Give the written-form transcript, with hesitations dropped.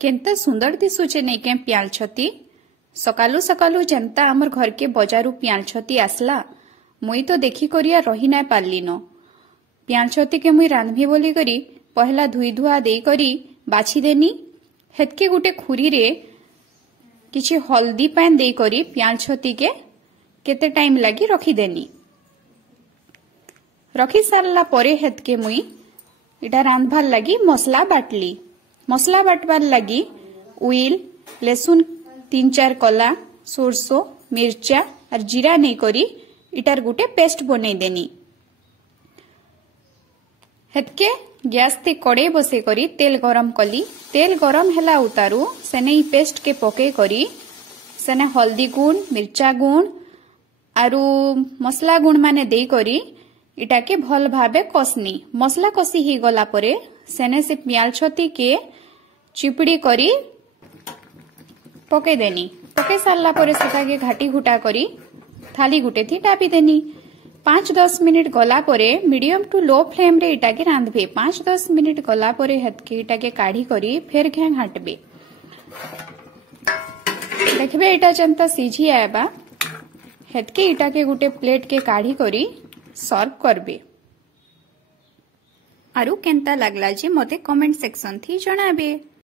केनता सुंदर दिशुचे नहीं के प्याल छती सकालू सकालू जेंता आमर घर के बजारू प्याल छती आसला मुई तो देखी करिया रही ना पारली न प्याल छती के मुई रांधबी बोली करी पहला धुई धुआ दे करी बाछि देनी हेतके गुटे खुरी रे किछि हल्दी पान दे करी प्याल छती के केते टाइम लगी रखी देनी रखी सारला परे हेतके मुई इटा रांधबार लगी मसला बाटली मसला बाटबार लगी उइल लेसुन 3-4 कला सोरसो मिर्चा और जीरा नहीं करी इटार गुटे पेस्ट बनै देनी हेतके गैस ते कड़े बसे करी तेल गरम कली तेल गरम हैला उतारू सेने ई पेस्ट के पके करी सेने हल्दी गुण मिर्चा गुण आरु मसला गुण माने दे करी इटा के भल भाबे कसनी मसला कसी ही गला परे सेने से प्याल छती के चिपड़ी करी पके देनी पके सारला परे सेटा के घाटी घुटा करी थाली गुटे थी टापी देनी 5-10 मिनिट गला परे मीडियम टू लो फ्लेम रे इटा के रांधबे 5-10 मिनिट गला परे हेतके इटा के काढ़ी करी फेर घें घाटबे देखबे इटा जंता सीझी आएबा हेतके इटा के गुटे प्लेट के काढ़ी करी सर्व करबे आरु केनता लागला जे मते कमेंट सेक्शन थी जणाबे।